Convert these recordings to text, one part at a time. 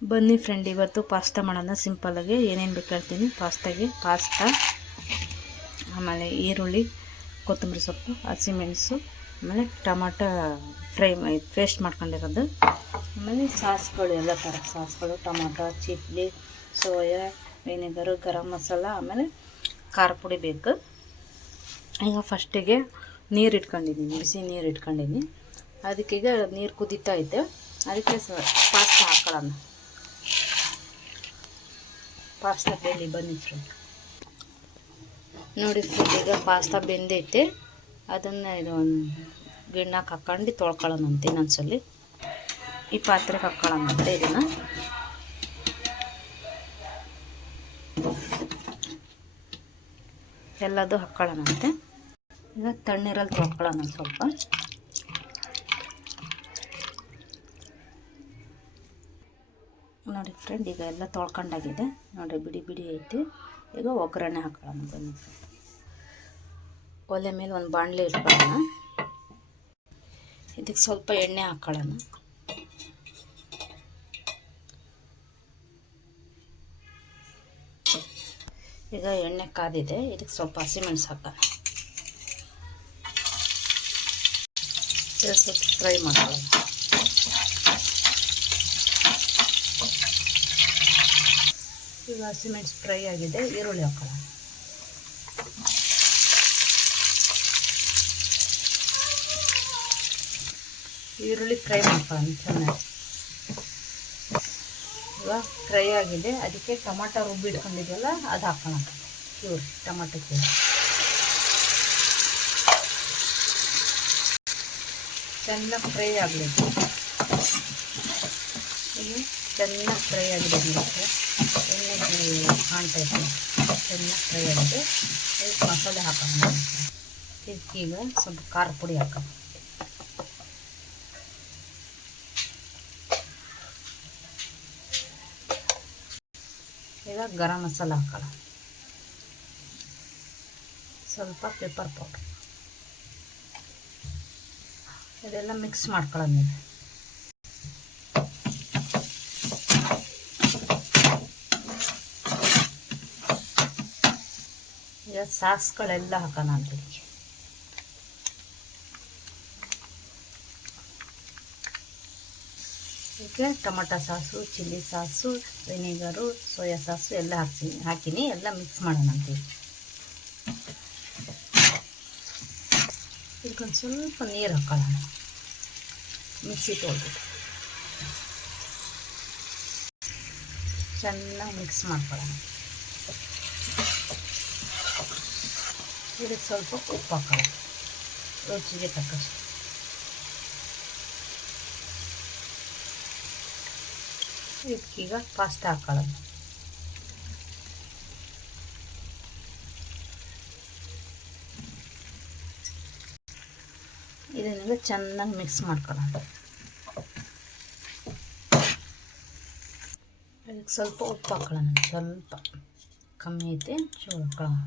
ಬನ್ನಿ ಫ್ರೆಂಡ್, ಇವತ್ತು ಪಾಸ್ತಾ ಮಾಡೋಣ ಸಿಂಪಲ್ಲಾಗಿ. ಏನೇನು ಬೇಕು ಹೇಳ್ತೀನಿ. ಪಾಸ್ತಾ, ಆಮೇಲೆ ಈರುಳ್ಳಿ, ಕೊತ್ತಂಬರಿ ಸೊಪ್ಪು, ಹಸಿಮೆಣಸು, ಆಮೇಲೆ ಟೊಮಾಟೊ ಪೇಸ್ಟ್ ಮಾಡ್ಕೊಂಡಿರೋದು, ಆಮೇಲೆ ಸಾಸ್ಗಳು, ಎಲ್ಲ ಥರ ಸಾಸ್ಗಳು, tomato, chilli, soya, ವಿನೆಗರು, garam masala, ಆಮೇಲೆ ಖಾರ ಪುಡಿ ಬೇಕು. ಈಗ ಫಸ್ಟಿಗೆ ನೀರು ಇಟ್ಕೊಂಡಿದ್ದೀನಿ, ಬಿಸಿ ನೀರು ಇಟ್ಕೊಂಡಿದ್ದೀನಿ. ಅದಕ್ಕೀಗ ನೀರು ಕುದೀತಾ ಐತೆ, ಅದಕ್ಕೆ ಪಾಸ್ತಾ ಹಾಕೊಳ್ಳೋಣ. ಪಾಸ್ತಾ ಬೆಂದಿ ಬನ್ನಿ ಫ್ರೆಂಡ್. ನೋಡಿ ಫ್ರೆಂಡ್, ಈಗ ಪಾಸ್ತಾ ಬೆಂದೈತೆ. ಅದನ್ನು ಇದು ಒಂದು ಗಿಣ್ಣಕ್ಕೆ ಹಾಕ್ಕೊಂಡು ತೊಳ್ಕೊಳ್ಳೋಣಂತೆ ಇನ್ನೊಂದ್ಸಲಿ. ಈ ಪಾತ್ರೆಗೆ ಹಾಕ್ಕೊಳ್ಳೋಣಂತೆ ಇದನ್ನು. ಎಲ್ಲದು ಹಾಕ್ಕೊಳ್ಳೋಣಂತೆ. ಈಗ ತಣ್ಣೀರಲ್ಲಿ ತೊಳ್ಕೊಳ್ಳೋಣ ಸ್ವಲ್ಪ. ನೋಡಿ ಫ್ರೆಂಡ್, ಈಗ ಎಲ್ಲ ತೊಳ್ಕೊಂಡಾಗಿದೆ. ನೋಡಿ ಬಿಡಿ ಬಿಡಿ ಐತಿ. ಈಗ ಒಗ್ಗರಣೆ ಹಾಕೊಳ್ಳೋಣ ಬನ್ನಿ. ಒಲೆ ಮೇಲೆ ಒಂದು ಬಾಣಲೆ ಇಟ್ಕೊಳ್ಳೋಣ. ಇದಕ್ಕೆ ಸ್ವಲ್ಪ ಎಣ್ಣೆ ಹಾಕ್ಕೊಳ್ಳೋಣ. ಈಗ ಎಣ್ಣೆ ಕಾದಿದೆ. ಇದಕ್ಕೆ ಸ್ವಲ್ಪ ಹಸಿಮೆಣಸು ಹಾಕೋಣ. ಸ್ವಲ್ಪ ಫ್ರೈ ಮಾಡ್ಕೊಳ್ಳೋಣ. ಈಗ ಹಸಿಮೆಣಸು ಫ್ರೈ ಆಗಿದೆ. ಈರುಳ್ಳಿ ಹಾಕೋಣ. ಈರುಳ್ಳಿ ಫ್ರೈ ಮಾಡ್ಕೊಳ್ಳೋಣ ಚೆನ್ನಾಗಿ. ಈಗ ಫ್ರೈ ಆಗಿದೆ. ಅದಕ್ಕೆ ಟೊಮಾಟೊ ರುಬ್ಬಿ ಇಟ್ಕೊಂಡಿದ್ವಲ್ಲ ಅದು ಹಾಕೋಣ. ಪ್ಯೂರ್ ಟೊಮಾಟೊ ಪ್ಯೂರ್ ಚೆನ್ನಾಗಿ ಫ್ರೈ ಆಗಬೇಕು. ಇಲ್ಲಿ ಚೆನ್ನಾಗಿ ಫ್ರೈ ಆಗಿದೆ. ಎಣ್ಣೆ ಕಾಣ್ತಾ ಇತ್ತು. ಚೆನ್ನಾಗಿ ಫ್ರೈ ಆಗಿದೆ. ಇದಕ್ಕೆ ಮಸಾಲೆ ಹಾಕೋಣ. ಇದಕ್ಕೀಗ ಸ್ವಲ್ಪ ಖಾರ ಪುಡಿ ಹಾಕೋಣ. ಈಗ ಗರಂ ಮಸಾಲ ಹಾಕೋಣ. ಸ್ವಲ್ಪ ಪೆಪ್ಪರ್ ಪೌಡರ್. ಇದೆಲ್ಲ ಮಿಕ್ಸ್ ಮಾಡ್ಕೊಳ್ಳೋಣ. ಈಗ ಸಾಸ್ಗಳೆಲ್ಲ ಹಾಕೋಣ ಅದಕ್ಕೆ. ಇದಕ್ಕೆ tomato sauce, chilli sauce, ವಿನೆಗರು, soya sauce ಎಲ್ಲ ಹಾಕಿನಿ. ಎಲ್ಲ ಮಿಕ್ಸ್ ಮಾಡೋಣ ಅಂತೀವಿ. ಇದಕ್ಕೊಂದು ಸ್ವಲ್ಪ ನೀರು ಹಾಕೊಳ್ಳೋಣ. ಮಿಕ್ಸಿ ತೊಳ್ಬಿಟ್ಟು ಚೆನ್ನಾಗಿ ಮಿಕ್ಸ್ ಮಾಡ್ಕೊಳ್ಳೋಣ. ಇದಕ್ಕೆ ಸ್ವಲ್ಪ ಉಪ್ಪು ಹಾಕೋಣ, ರುಚಿಗೆ ತಕ್ಕಷ್ಟು. ಇದಕ್ಕೀಗ ಪಾಸ್ತಾ ಹಾಕೊಳ್ಳೋಣ. ಇದನ್ನೆಲ್ಲ ಚೆನ್ನಾಗಿ ಮಿಕ್ಸ್ ಮಾಡ್ಕೊಳ್ಳೋಣ. ಇದಕ್ಕೆ ಸ್ವಲ್ಪ ಉಪ್ಪು ಹಾಕೊಳ್ಳೋಣ. ಸ್ವಲ್ಪ ಕಮ್ಮಿ ಐತೆ, ಚೂರು ಹಾಕೊಳ್ಳೋಣ.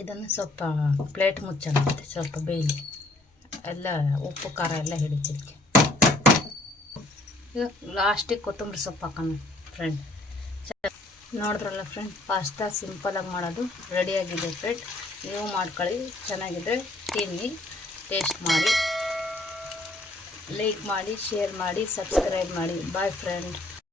ಇದನ್ನು ಸ್ವಲ್ಪ ಪ್ಲೇಟ್ ಮುಚ್ಚೋಣ. ಸ್ವಲ್ಪ ಬೇಯಲಿ. ಎಲ್ಲ ಉಪ್ಪು ಖಾರ ಎಲ್ಲ ಹಿಡಿತಿದ್ದಕ್ಕೆ. ಈಗ ಲಾಸ್ಟಿಗೆ ಕೊತ್ತಂಬರಿ ಸೊಪ್ಪು ಹಾಕೋಣ ಫ್ರೆಂಡ್. ನೋಡಿದ್ರಲ್ಲ ಫ್ರೆಂಡ್, ಪಾಸ್ತಾ ಸಿಂಪಲಾಗಿ ಮಾಡೋದು ರೆಡಿಯಾಗಿದೆ ಫ್ರೆಂಡ್. ನೀವು ಮಾಡ್ಕೊಳ್ಳಿ, ಚೆನ್ನಾಗಿದ್ರೆ ತಿನ್ನಿ, ಟೇಸ್ಟ್ ಮಾಡಿ, ಲೈಕ್ ಮಾಡಿ, ಶೇರ್ ಮಾಡಿ, ಸಬ್ಸ್ಕ್ರೈಬ್ ಮಾಡಿ. Boy friend.